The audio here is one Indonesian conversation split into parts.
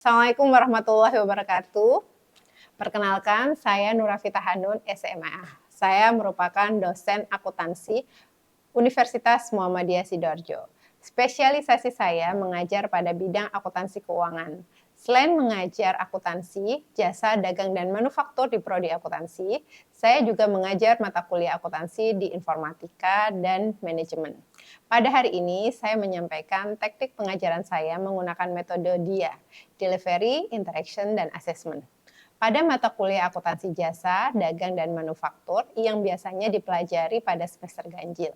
Assalamualaikum warahmatullahi wabarakatuh. Perkenalkan, saya Nurafita Hanun, SMA. Saya merupakan dosen akuntansi Universitas Muhammadiyah Sidoarjo. Spesialisasi saya mengajar pada bidang akuntansi keuangan. Selain mengajar akuntansi, jasa, dagang, dan manufaktur di prodi akuntansi, saya juga mengajar mata kuliah akuntansi di informatika dan manajemen. Pada hari ini, saya menyampaikan teknik pengajaran saya menggunakan metode DIA, Delivery, Interaction, dan Assessment. Pada mata kuliah akuntansi jasa, dagang, dan manufaktur yang biasanya dipelajari pada semester ganjil.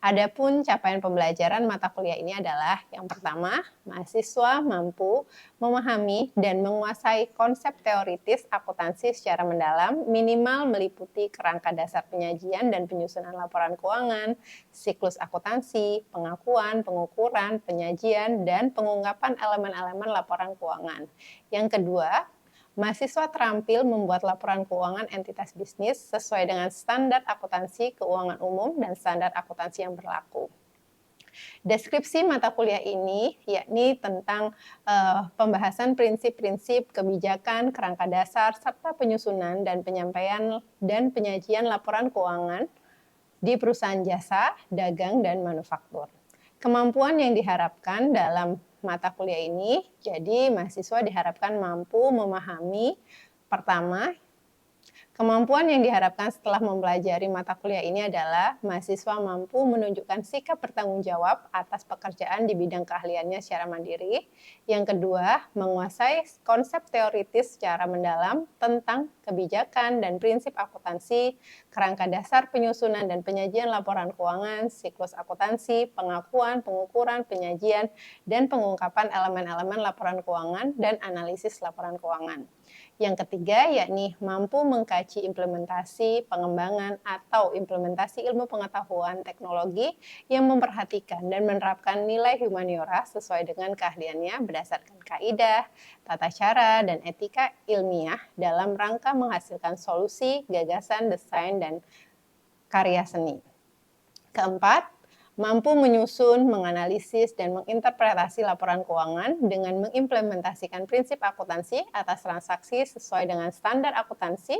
Adapun capaian pembelajaran mata kuliah ini adalah yang pertama, mahasiswa mampu memahami dan menguasai konsep teoritis akuntansi secara mendalam, minimal meliputi kerangka dasar penyajian dan penyusunan laporan keuangan, siklus akuntansi, pengakuan, pengukuran, penyajian, dan pengungkapan elemen-elemen laporan keuangan. Yang kedua, mahasiswa terampil membuat laporan keuangan entitas bisnis sesuai dengan standar akuntansi keuangan umum dan standar akuntansi yang berlaku. Deskripsi mata kuliah ini yakni tentang pembahasan prinsip-prinsip kebijakan, kerangka dasar, serta penyusunan dan penyampaian dan penyajian laporan keuangan di perusahaan jasa, dagang, dan manufaktur. Kemampuan yang diharapkan dalam mata kuliah ini, jadi mahasiswa diharapkan mampu memahami, pertama, kemampuan yang diharapkan setelah mempelajari mata kuliah ini adalah mahasiswa mampu menunjukkan sikap bertanggung jawab atas pekerjaan di bidang keahliannya secara mandiri. Yang kedua, menguasai konsep teoritis secara mendalam tentang kebijakan dan prinsip akuntansi, kerangka dasar penyusunan dan penyajian laporan keuangan, siklus akuntansi, pengakuan, pengukuran, penyajian, dan pengungkapan elemen-elemen laporan keuangan dan analisis laporan keuangan. Yang ketiga, yakni mampu mengkaji implementasi, pengembangan, atau implementasi ilmu pengetahuan teknologi yang memperhatikan dan menerapkan nilai humaniora sesuai dengan keahliannya berdasarkan kaidah, tata cara, dan etika ilmiah dalam rangka menghasilkan solusi, gagasan, desain, dan karya seni. Keempat, mampu menyusun, menganalisis, dan menginterpretasi laporan keuangan dengan mengimplementasikan prinsip akuntansi atas transaksi sesuai dengan standar akuntansi,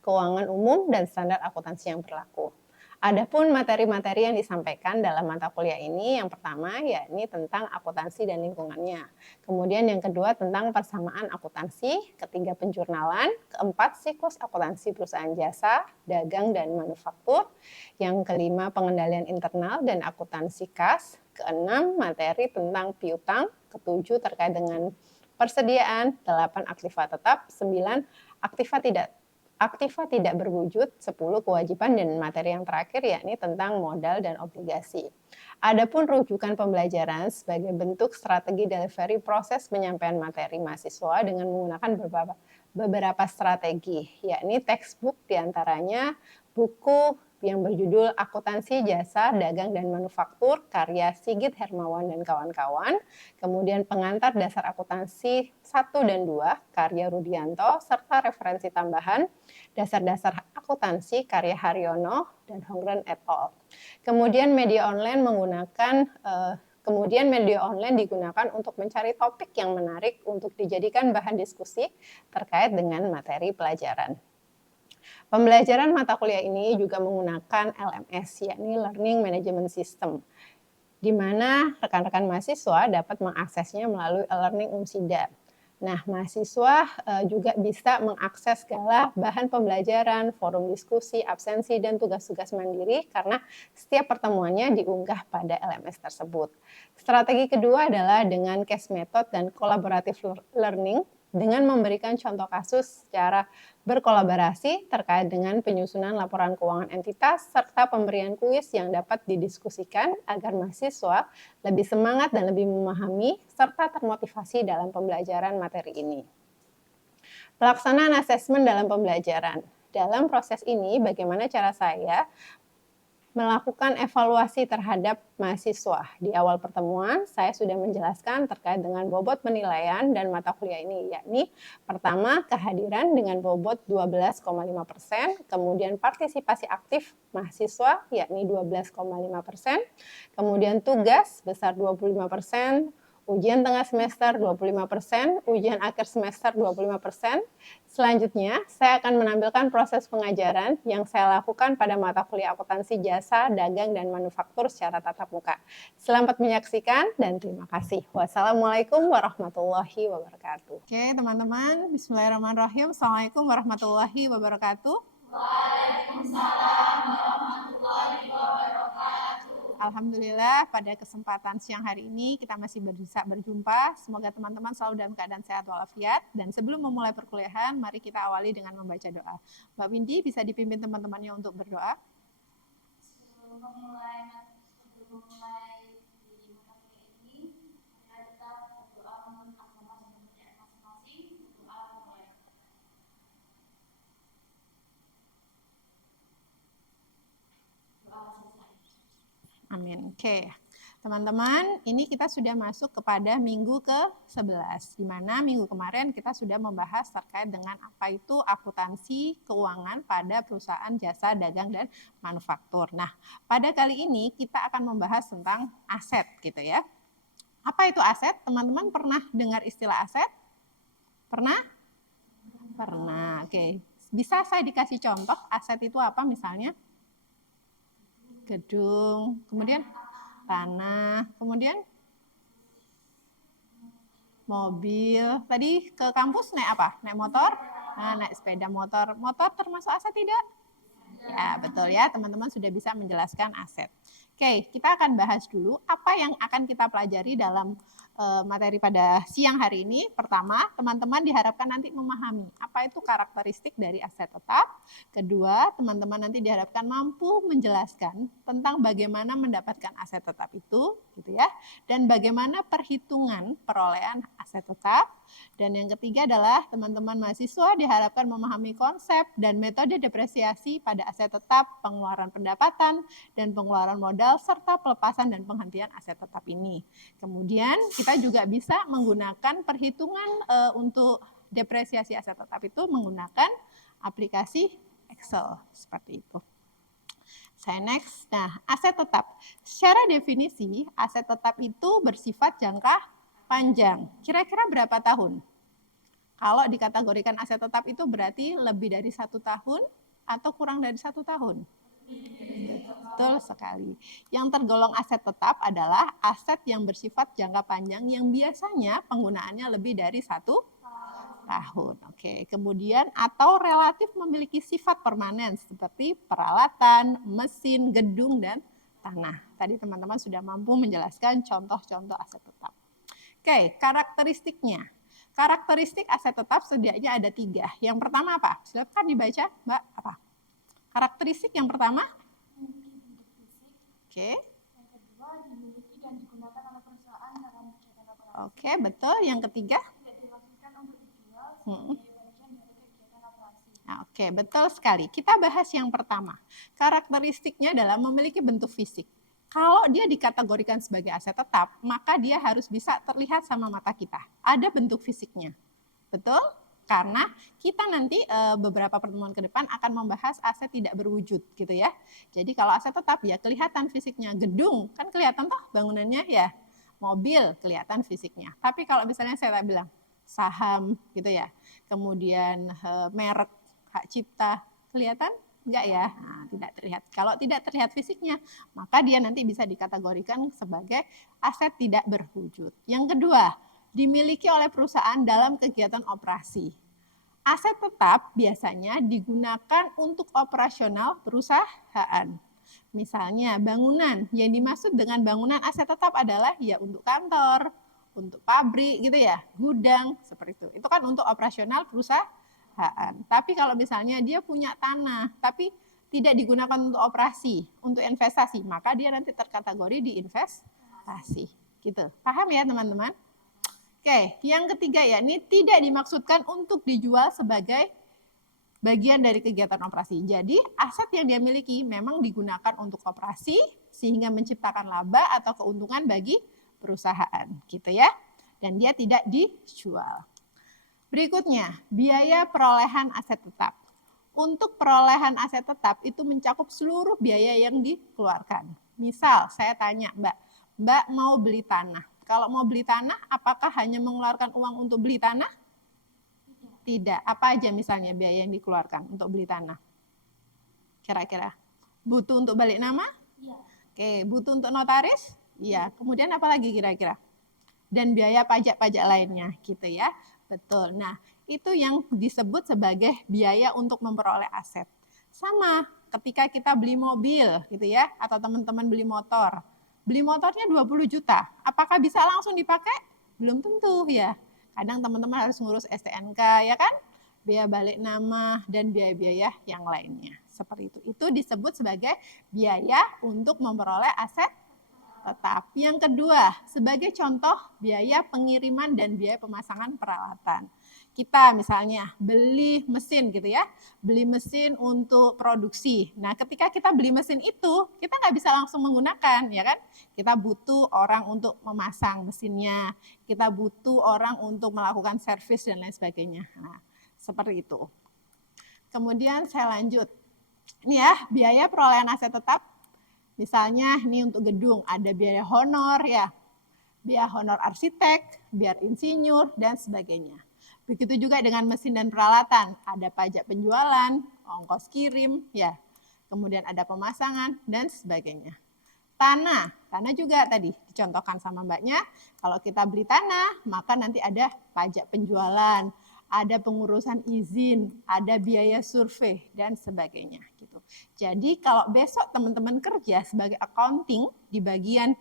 keuangan umum, dan standar akuntansi yang berlaku. Adapun materi-materi yang disampaikan dalam mata kuliah ini, yang pertama yakni tentang akuntansi dan lingkungannya. Kemudian yang kedua tentang persamaan akuntansi, ketiga penjurnalan, keempat siklus akuntansi perusahaan jasa, dagang, dan manufaktur, yang kelima pengendalian internal dan akuntansi kas, keenam materi tentang piutang, ketujuh terkait dengan persediaan, 8 aktiva tetap, 9 aktiva tidak berwujud, 10 kewajiban, dan materi yang terakhir yakni tentang modal dan obligasi. Adapun rujukan pembelajaran sebagai bentuk strategi delivery proses penyampaian materi mahasiswa dengan menggunakan beberapa strategi, yakni textbook diantaranya buku yang berjudul Akuntansi Jasa, Dagang, dan Manufaktur, karya Sigit Hermawan dan kawan-kawan. Kemudian Pengantar Dasar Akuntansi 1 dan 2, karya Rudianto, serta referensi tambahan Dasar-Dasar Akuntansi, karya Haryono dan Hongren et al. Kemudian media online digunakan untuk mencari topik yang menarik untuk dijadikan bahan diskusi terkait dengan materi pelajaran. Pembelajaran mata kuliah ini juga menggunakan LMS, yakni Learning Management System, di mana rekan-rekan mahasiswa dapat mengaksesnya melalui e-learning Umsida. Nah, mahasiswa juga bisa mengakses segala bahan pembelajaran, forum diskusi, absensi, dan tugas-tugas mandiri karena setiap pertemuannya diunggah pada LMS tersebut. Strategi kedua adalah dengan case method dan collaborative learning dengan memberikan contoh kasus secara berkolaborasi terkait dengan penyusunan laporan keuangan entitas serta pemberian kuis yang dapat didiskusikan agar mahasiswa lebih semangat dan lebih memahami serta termotivasi dalam pembelajaran materi ini. Pelaksanaan asesmen dalam pembelajaran. Dalam proses ini, bagaimana cara saya melakukan evaluasi terhadap mahasiswa. Di awal pertemuan, saya sudah menjelaskan terkait dengan bobot penilaian dan mata kuliah ini, yakni pertama, kehadiran dengan bobot 12,5%, kemudian partisipasi aktif mahasiswa, yakni 12,5%, kemudian tugas besar 25%, Ujian tengah semester 25%, ujian akhir semester 25%. Selanjutnya, saya akan menampilkan proses pengajaran yang saya lakukan pada mata kuliah akuntansi jasa, dagang, dan manufaktur secara tatap muka. Selamat menyaksikan dan terima kasih. Wassalamualaikum warahmatullahi wabarakatuh. Oke, teman-teman. Bismillahirrahmanirrahim. Assalamualaikum warahmatullahi wabarakatuh. Waalaikumsalam warahmatullahi wabarakatuh. Alhamdulillah pada kesempatan siang hari ini kita masih bisa berjumpa. Semoga teman-teman selalu dalam keadaan sehat walafiat. Dan sebelum memulai perkuliahan, mari kita awali dengan membaca doa. Mbak Windy bisa dipimpin teman-temannya untuk berdoa. Sebelum memulai di mata kuliah ini, mari kita berdoa menurut agama dan kepercayaan masing-masing. Berdoa mulai. Doa selesai. Amin. Oke. Teman-teman, ini kita sudah masuk kepada minggu ke-11, di mana minggu kemarin kita sudah membahas terkait dengan apa itu akuntansi keuangan pada perusahaan jasa, dagang, dan manufaktur. Nah, pada kali ini kita akan membahas tentang aset gitu ya. Apa itu aset? Teman-teman pernah dengar istilah aset? Pernah? Pernah. Oke. Bisa saya dikasih contoh aset itu apa misalnya? Gedung, kemudian tanah, kemudian mobil. Tadi ke kampus naik apa? Naik motor? Nah, naik sepeda motor. Motor termasuk aset tidak? Ya, betul ya. Teman-teman sudah bisa menjelaskan aset. Oke, kita akan bahas dulu apa yang akan kita pelajari dalam materi pada siang hari ini. Pertama, teman-teman diharapkan nanti memahami apa itu karakteristik dari aset tetap. Kedua, teman-teman nanti diharapkan mampu menjelaskan tentang bagaimana mendapatkan aset tetap itu, gitu ya. Dan bagaimana perhitungan perolehan aset tetap. Dan yang ketiga adalah teman-teman mahasiswa diharapkan memahami konsep dan metode depresiasi pada aset tetap, pengeluaran pendapatan, dan pengeluaran modal, serta pelepasan dan penghentian aset tetap ini. Kemudian kita juga bisa menggunakan perhitungan untuk depresiasi aset tetap itu menggunakan aplikasi Excel seperti itu. Saya next. Nah, aset tetap. Secara definisi, aset tetap itu bersifat jangka panjang. Kira-kira berapa tahun? Kalau dikategorikan aset tetap itu berarti lebih dari 1 tahun atau kurang dari 1 tahun? Betul sekali. Yang tergolong aset tetap adalah aset yang bersifat jangka panjang yang biasanya penggunaannya lebih dari 1 tahun. Oke, kemudian atau relatif memiliki sifat permanen seperti peralatan, mesin, gedung, dan tanah. Tadi teman-teman sudah mampu menjelaskan contoh-contoh aset tetap. Oke, karakteristiknya. Karakteristik aset tetap setidaknya ada 3. Yang pertama apa? Silakan dibaca, Mbak. Apa? Karakteristik yang pertama? Oke. Yang kedua, dimiliki dan digunakan oleh perusahaan dalam kegiatan operasi. Oke, betul. Yang ketiga? Tidak dimaksudkan untuk dijual sebagai bagian dari kegiatan operasi. Nah, oke, betul sekali. Kita bahas yang pertama. Karakteristiknya adalah memiliki bentuk fisik. Kalau dia dikategorikan sebagai aset tetap, maka dia harus bisa terlihat sama mata kita. Ada bentuk fisiknya. Betul? Karena kita nanti beberapa pertemuan ke depan akan membahas aset tidak berwujud gitu ya. Jadi kalau aset tetap ya kelihatan fisiknya. Gedung kan kelihatan toh bangunannya ya. Mobil kelihatan fisiknya. Tapi kalau misalnya saya bilang saham gitu ya. Kemudian merek, hak cipta, kelihatan enggak ya? Nah, tidak terlihat. Kalau tidak terlihat fisiknya, maka dia nanti bisa dikategorikan sebagai aset tidak berwujud. Yang kedua, dimiliki oleh perusahaan dalam kegiatan operasi. Aset tetap biasanya digunakan untuk operasional perusahaan. Misalnya bangunan, yang dimaksud dengan bangunan aset tetap adalah ya untuk kantor, untuk pabrik gitu ya, gudang, seperti itu. Itu kan untuk operasional perusahaan. Tapi kalau misalnya dia punya tanah, tapi tidak digunakan untuk operasi, untuk investasi, maka dia nanti terkategori di investasi. Gitu. Paham ya teman-teman? Oke, yang ketiga ya, ini tidak dimaksudkan untuk dijual sebagai bagian dari kegiatan operasi. Jadi aset yang dia miliki memang digunakan untuk operasi sehingga menciptakan laba atau keuntungan bagi perusahaan, gitu ya. Dan dia tidak dijual. Berikutnya, biaya perolehan aset tetap. Untuk perolehan aset tetap itu mencakup seluruh biaya yang dikeluarkan. Misal saya tanya, Mbak mau beli tanah. Kalau mau beli tanah, apakah hanya mengeluarkan uang untuk beli tanah? Tidak. Apa aja misalnya biaya yang dikeluarkan untuk beli tanah? Kira-kira. Butuh untuk balik nama? Iya. Oke, butuh untuk notaris? Iya. Kemudian apa lagi kira-kira? Dan biaya pajak-pajak lainnya gitu ya. Betul. Nah, itu yang disebut sebagai biaya untuk memperoleh aset. Sama ketika kita beli mobil gitu ya, atau teman-teman beli motor. Beli motornya 20 juta, apakah bisa langsung dipakai? Belum tentu ya. Kadang teman-teman harus ngurus STNK ya kan? Biaya balik nama dan biaya-biaya yang lainnya. Seperti itu. Itu disebut sebagai biaya untuk memperoleh aset tetap. Yang kedua, sebagai contoh biaya pengiriman dan biaya pemasangan peralatan. Kita misalnya beli mesin gitu ya, beli mesin untuk produksi. Nah ketika kita beli mesin itu, kita nggak bisa langsung menggunakan ya kan. Kita butuh orang untuk memasang mesinnya, kita butuh orang untuk melakukan servis dan lain sebagainya. Nah seperti itu. Kemudian saya lanjut. Ini ya, biaya perolehan aset tetap. Misalnya ini untuk gedung ada biaya honor ya, biaya honor arsitek, biaya insinyur dan sebagainya. Begitu juga dengan mesin dan peralatan, ada pajak penjualan, ongkos kirim ya. Kemudian ada pemasangan dan sebagainya. Tanah juga tadi dicontohkan sama Mbaknya. Kalau kita beli tanah, maka nanti ada pajak penjualan, ada pengurusan izin, ada biaya survei dan sebagainya gitu. Jadi kalau besok teman-teman kerja sebagai accounting di bagian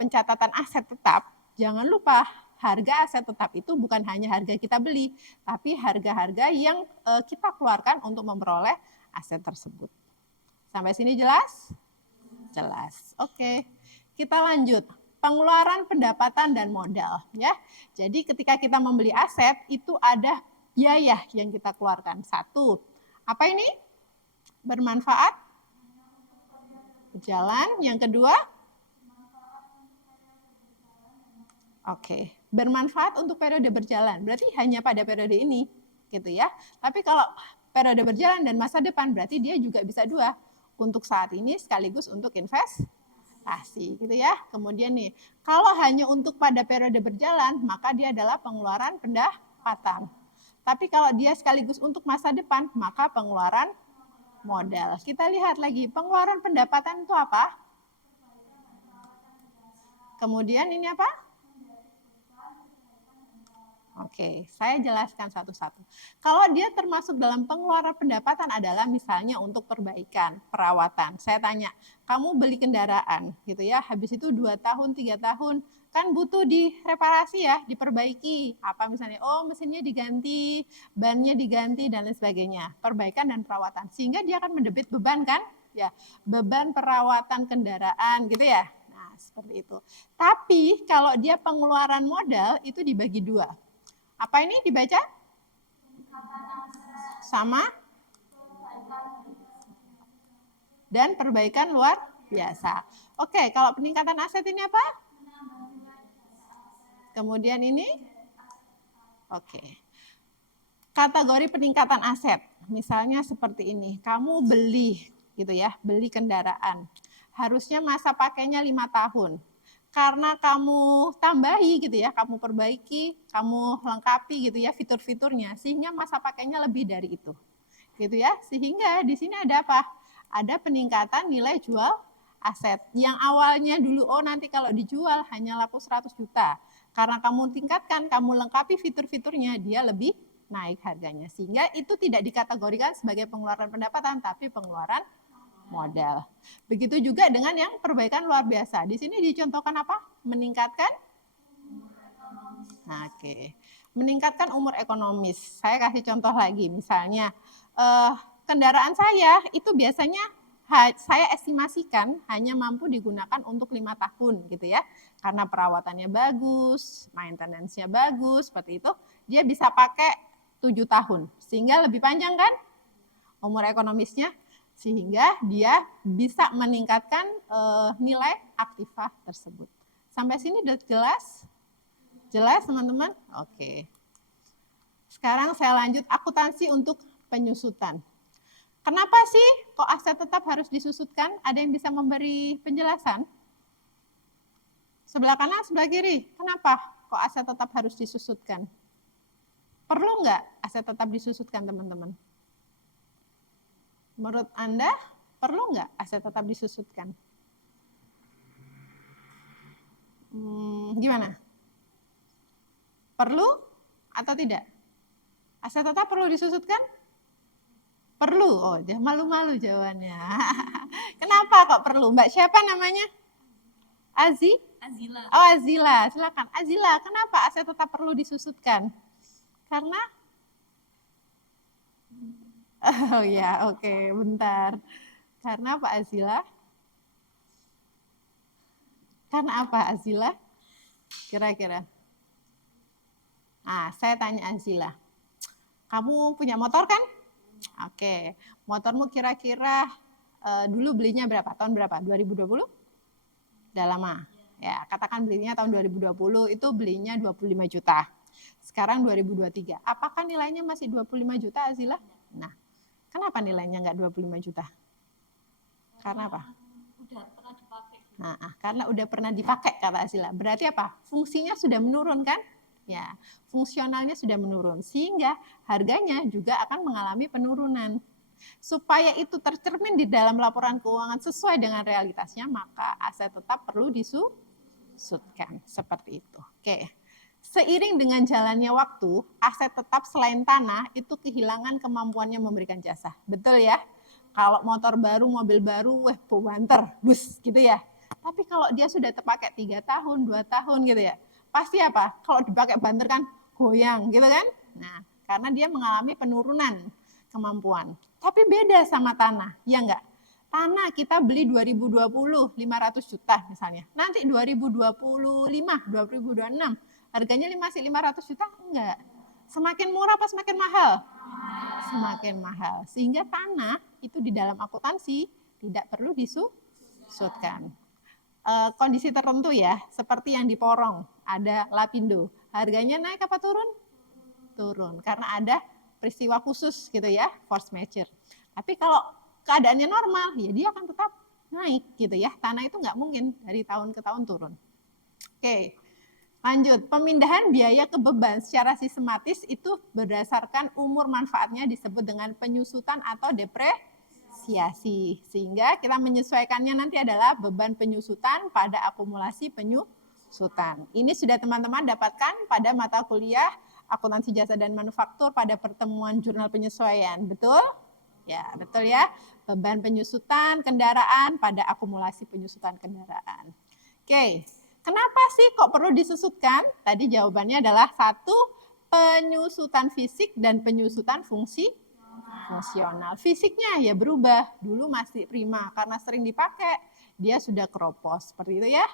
pencatatan aset tetap, jangan lupa harga aset tetap itu bukan hanya harga kita beli, tapi harga-harga yang kita keluarkan untuk memperoleh aset tersebut. Sampai sini jelas? Jelas. Oke. Kita lanjut. Pengeluaran pendapatan dan modal ya. Jadi ketika kita membeli aset itu ada biaya yang kita keluarkan. Satu, apa ini? Bermanfaat? Berjalan. Yang kedua? Oke. Bermanfaat untuk periode berjalan. Berarti hanya pada periode ini gitu ya. Tapi kalau periode berjalan dan masa depan berarti dia juga bisa dua. Untuk saat ini sekaligus untuk investasi gitu ya. Kemudian nih, kalau hanya untuk pada periode berjalan, maka dia adalah pengeluaran pendapatan. Tapi kalau dia sekaligus untuk masa depan, maka pengeluaran modal. Kita lihat lagi, pengeluaran pendapatan itu apa? Kemudian ini apa? Oke, saya jelaskan satu-satu. Kalau dia termasuk dalam pengeluaran pendapatan adalah misalnya untuk perbaikan, perawatan. Saya tanya, kamu beli kendaraan gitu ya, habis itu 2 tahun, 3 tahun, kan butuh direparasi ya, diperbaiki. Apa misalnya, oh mesinnya diganti, bannya diganti, dan lain sebagainya. Perbaikan dan perawatan. Sehingga dia akan mendebit beban kan? Ya, beban perawatan kendaraan gitu ya. Nah, seperti itu. Tapi kalau dia pengeluaran modal itu dibagi dua. Apa ini dibaca? Sama? Dan perbaikan luar biasa. Oke, kalau peningkatan aset ini apa? Kemudian ini? Oke. Kategori peningkatan aset. Misalnya seperti ini, kamu beli gitu ya, beli kendaraan. Harusnya masa pakainya 5 tahun. Karena kamu tambahi gitu ya, kamu perbaiki, kamu lengkapi gitu ya fitur-fiturnya, sehingga masa pakainya lebih dari itu. Gitu ya, sehingga di sini ada apa? Ada peningkatan nilai jual aset. Yang awalnya dulu, oh nanti kalau dijual hanya laku 100 juta. Karena kamu tingkatkan, kamu lengkapi fitur-fiturnya, dia lebih naik harganya. Sehingga itu tidak dikategorikan sebagai pengeluaran pendapatan, tapi pengeluaran modal. Begitu juga dengan yang perbaikan luar biasa. Di sini dicontohkan apa? Meningkatkan? Oke. Meningkatkan umur ekonomis. Saya kasih contoh lagi. Misalnya, kendaraan saya itu biasanya saya estimasikan hanya mampu digunakan untuk 5 tahun gitu ya. Karena perawatannya bagus, maintenance-nya bagus, seperti itu. Dia bisa pakai 7 tahun. Sehingga lebih panjang kan umur ekonomisnya? Sehingga dia bisa meningkatkan nilai aktiva tersebut. Sampai sini udah jelas? Jelas teman-teman? Oke. Sekarang saya lanjut akuntansi untuk penyusutan. Kenapa sih kok aset tetap harus disusutkan? Ada yang bisa memberi penjelasan? Sebelah kanan, sebelah kiri. Kenapa kok aset tetap harus disusutkan? Perlu nggak aset tetap disusutkan, teman-teman? Menurut Anda, perlu nggak aset tetap disusutkan? Gimana? Perlu atau tidak? Aset tetap perlu disusutkan? Perlu. Oh, dia malu-malu jawabannya. Kenapa kok perlu? Mbak siapa namanya? Azila. Oh, Azila. Silakan. Azila, kenapa aset tetap perlu disusutkan? Karena oh ya, oke, bentar. Karena apa Azila? Karena apa Azila? Kira-kira. Nah, saya tanya Azila. Kamu punya motor kan? Oke. Motormu kira-kira dulu belinya berapa? Tahun berapa? 2020? Udah lama. Ya, katakan belinya tahun 2020 itu belinya 25 juta. Sekarang 2023. Apakah nilainya masih 25 juta Azila? Nah, kenapa nilainya nggak 25 juta? Karena apa? Udah pernah dipakai. Karena udah pernah dipakai kata Azila. Berarti apa? Fungsinya sudah menurun kan? Ya, fungsionalnya sudah menurun. Sehingga harganya juga akan mengalami penurunan. Supaya itu tercermin di dalam laporan keuangan sesuai dengan realitasnya, maka aset tetap perlu disusutkan. Seperti itu. Oke. Seiring dengan jalannya waktu, aset tetap selain tanah itu kehilangan kemampuannya memberikan jasa. Betul ya? Kalau motor baru, mobil baru, banter, bus gitu ya. Tapi kalau dia sudah terpakai 3 tahun, 2 tahun gitu ya, pasti apa? Kalau dipakai banter kan goyang gitu kan? Nah, karena dia mengalami penurunan kemampuan. Tapi beda sama tanah, ya enggak? Tanah kita beli 2020 500 juta misalnya. Nanti 2025, 2026 harganya masih 500 juta? Enggak. Semakin murah apa semakin mahal? Semakin mahal. Sehingga tanah itu di dalam akuntansi tidak perlu disusutkan. Kondisi tertentu ya, seperti yang di Porong, ada Lapindo. Harganya naik apa turun? Turun, karena ada peristiwa khusus gitu ya, force majeure. Tapi kalau keadaannya normal, ya dia akan tetap naik gitu ya. Tanah itu nggak mungkin dari tahun ke tahun turun. Oke. Lanjut, pemindahan biaya ke beban secara sistematis itu berdasarkan umur manfaatnya disebut dengan penyusutan atau depresiasi. Sehingga kita menyesuaikannya nanti adalah beban penyusutan pada akumulasi penyusutan. Ini sudah teman-teman dapatkan pada mata kuliah akuntansi jasa dan manufaktur pada pertemuan jurnal penyesuaian. Betul? Ya, betul ya. Beban penyusutan kendaraan pada akumulasi penyusutan kendaraan. Oke. Kenapa sih kok perlu disusutkan? Tadi jawabannya adalah 1, penyusutan fisik dan penyusutan fungsional. Fisiknya ya berubah, dulu masih prima karena sering dipakai, dia sudah keropos, seperti itu ya.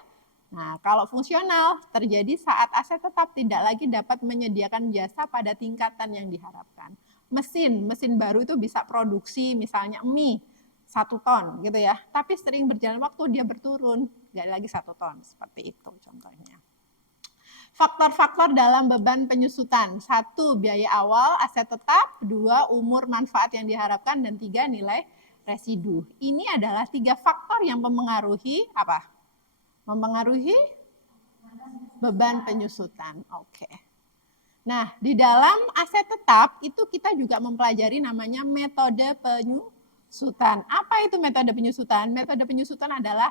Nah, kalau fungsional terjadi saat aset tetap tidak lagi dapat menyediakan jasa pada tingkatan yang diharapkan. Mesin baru itu bisa produksi misalnya mie 1 ton gitu ya, tapi sering berjalan waktu dia berturun, nggak lagi 1 ton, seperti itu contohnya. Faktor-faktor dalam beban penyusutan. 1, biaya awal aset tetap, 2, umur manfaat yang diharapkan, dan 3, nilai residu. Ini adalah 3 faktor yang mempengaruhi apa? Mempengaruhi beban penyusutan. Oke. Nah, di dalam aset tetap itu kita juga mempelajari namanya metode penyusutan. Apa itu metode penyusutan? Metode penyusutan adalah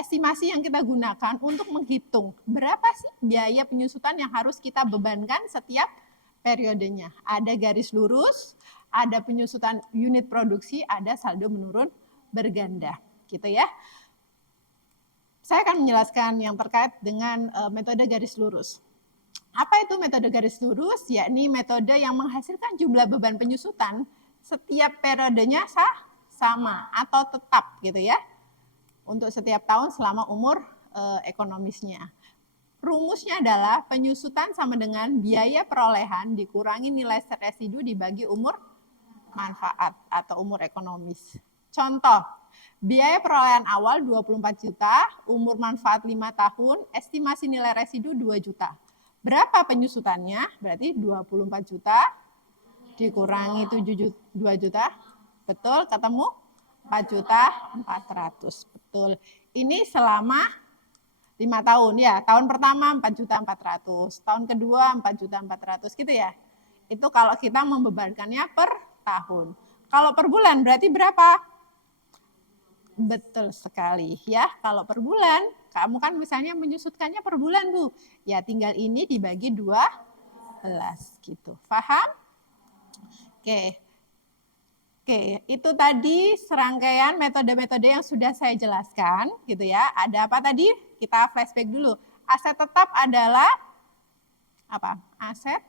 estimasi yang kita gunakan untuk menghitung berapa sih biaya penyusutan yang harus kita bebankan setiap periodenya. Ada garis lurus, ada penyusutan unit produksi, ada saldo menurun berganda, gitu ya. Saya akan menjelaskan yang terkait dengan metode garis lurus. Apa itu metode garis lurus? Yakni metode yang menghasilkan jumlah beban penyusutan setiap periodenya sama atau tetap gitu ya. Untuk setiap tahun selama umur ekonomisnya. Rumusnya adalah penyusutan sama dengan biaya perolehan dikurangi nilai residu dibagi umur manfaat atau umur ekonomis. Contoh, biaya perolehan awal 24 juta, umur manfaat 5 tahun, estimasi nilai residu 2 juta. Berapa penyusutannya? Berarti 24 juta dikurangi 2 juta. Betul, ketemu? 4 juta 400. Betul. Ini selama 5 tahun ya. Tahun pertama 4.400.000, tahun kedua 4.400.000 gitu ya. Itu kalau kita membebankannya per tahun. Kalau per bulan berarti berapa? Betul sekali ya. Kalau per bulan, kamu kan misalnya menyusutkannya per bulan Bu. Ya tinggal ini dibagi 12 gitu. Paham? Oke. Oke, itu tadi serangkaian metode-metode yang sudah saya jelaskan gitu ya. Ada apa tadi? Kita flashback dulu. Aset tetap adalah apa? Aset.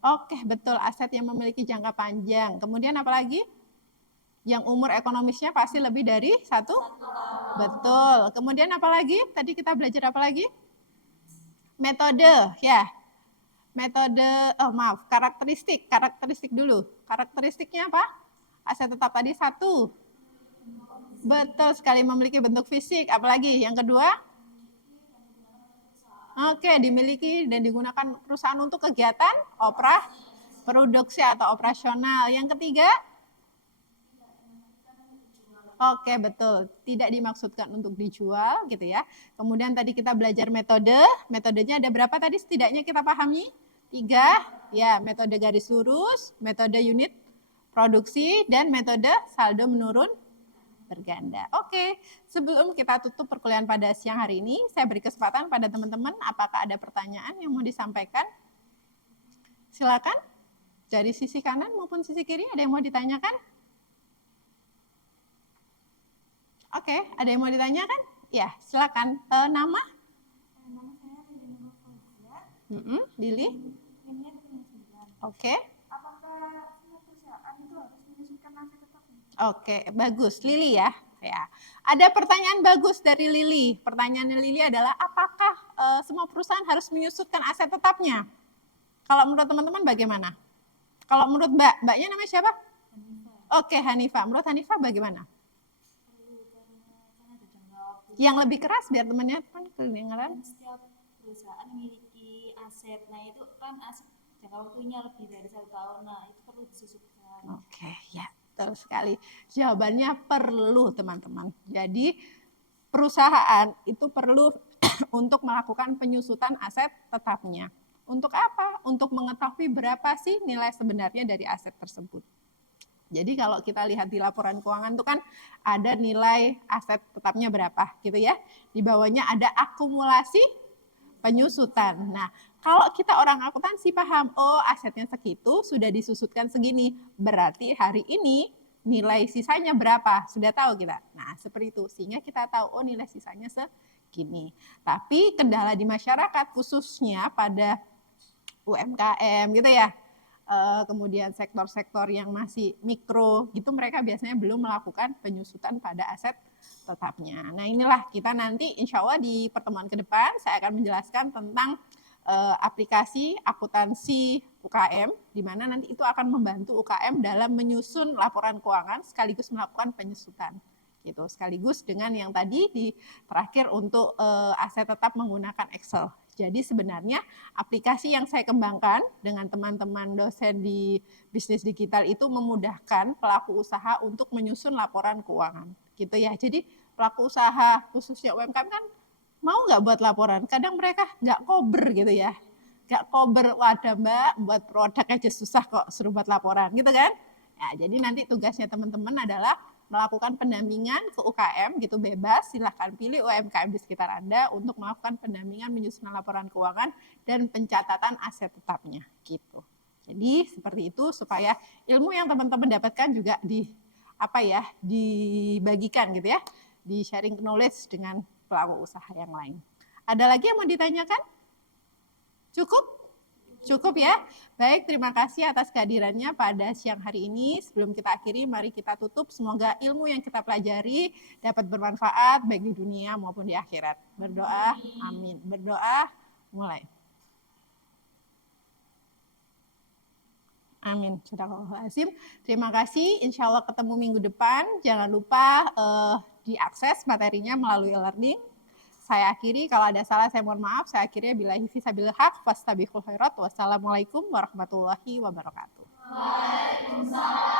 Oke, betul, aset yang memiliki jangka panjang. Kemudian apa lagi? Yang umur ekonomisnya pasti lebih dari 1? Betul. Kemudian apa lagi? Tadi kita belajar apa lagi? Metode, ya. Metode, karakteristik dulu. Karakteristiknya apa? Aset tetap tadi 1. Betul sekali, memiliki bentuk fisik. Apalagi yang kedua? Oke, dimiliki dan digunakan perusahaan untuk kegiatan produksi atau operasional. Yang ketiga? Oke, betul. Tidak dimaksudkan untuk dijual gitu ya. Kemudian tadi kita belajar metode. Metodenya ada berapa tadi setidaknya kita pahami? 3. Ya, metode garis lurus, metode unit produksi, dan metode saldo menurun berganda. Oke, sebelum kita tutup perkuliahan pada siang hari ini, saya beri kesempatan pada teman-teman, apakah ada pertanyaan yang mau disampaikan? Silakan. Dari sisi kanan maupun sisi kiri, ada yang mau ditanyakan? Oke, ada yang mau ditanyakan? Ya, silakan. Nama? Nama saya Lili Nur Fauzia. Lili? NIM-nya 9. Oke. Apakah semua perusahaan itu harus menyisihkan aset tetapnya? Oke, bagus. Lili ya. Ya. Ada pertanyaan bagus dari Lili. Pertanyaannya Lili adalah apakah semua perusahaan harus menyusutkan aset tetapnya? Kalau menurut teman-teman bagaimana? Kalau menurut Mbaknya namanya siapa? Hanifah. Oke, Hanifah. Menurut Hanifah bagaimana? Karena ada jangka waktu. Yang lebih keras biar temannya kan kedengaran. Setiap perusahaan memiliki aset. Nah itu kan aset jangka waktunya lebih dari 1 tahun. Nah itu perlu disusutkan. Oke, ya. Betul sekali. Jawabannya perlu, teman-teman. Jadi perusahaan itu perlu untuk melakukan penyusutan aset tetapnya. Untuk apa? Untuk mengetahui berapa sih nilai sebenarnya dari aset tersebut. Jadi kalau kita lihat di laporan keuangan itu kan ada nilai aset tetapnya berapa gitu ya. Di bawahnya ada akumulasi penyusutan. Nah, kalau kita orang akuntansi paham, oh asetnya segitu sudah disusutkan segini. Berarti hari ini nilai sisanya berapa? Sudah tahu kita. Nah, seperti itu. Sehingga kita tahu, oh nilai sisanya segini. Tapi kendala di masyarakat khususnya pada UMKM gitu ya. Kemudian sektor-sektor yang masih mikro gitu mereka biasanya belum melakukan penyusutan pada aset tetapnya. Nah inilah kita nanti insya Allah di pertemuan ke depan saya akan menjelaskan tentang aplikasi akuntansi UKM di mana nanti itu akan membantu UKM dalam menyusun laporan keuangan sekaligus melakukan penyusutan. Gitu, sekaligus dengan yang tadi di terakhir untuk aset tetap menggunakan Excel. Jadi sebenarnya aplikasi yang saya kembangkan dengan teman-teman dosen di bisnis digital itu memudahkan pelaku usaha untuk menyusun laporan keuangan. Gitu ya. Jadi pelaku usaha khususnya UMKM kan mau nggak buat laporan? Kadang mereka nggak kober gitu ya. Nggak kober, wadah Mbak, buat produk aja susah kok suruh buat laporan gitu kan. Ya, jadi nanti tugasnya teman-teman adalah melakukan pendampingan ke UKM gitu bebas, silahkan pilih UMKM di sekitar Anda untuk melakukan pendampingan menyusun laporan keuangan dan pencatatan aset tetapnya gitu. Jadi seperti itu supaya ilmu yang teman-teman dapatkan juga dibagikan gitu ya, di sharing knowledge dengan pelaku usaha yang lain. Ada lagi yang mau ditanyakan? Cukup? Cukup ya. Baik, terima kasih atas kehadirannya pada siang hari ini. Sebelum kita akhiri, mari kita tutup. Semoga ilmu yang kita pelajari dapat bermanfaat baik di dunia maupun di akhirat. Berdoa, amin. Berdoa, mulai. Amin. Astagfirullahaladzim. Terima kasih. Insya Allah ketemu minggu depan. Jangan lupa diakses materinya melalui e-learning. Saya akhiri, kalau ada salah saya mohon maaf. Saya akhirnya billahi fisabilil haq, fastabiqul khairat. Wassalamualaikum warahmatullahi wabarakatuh. Waalaikumsalam.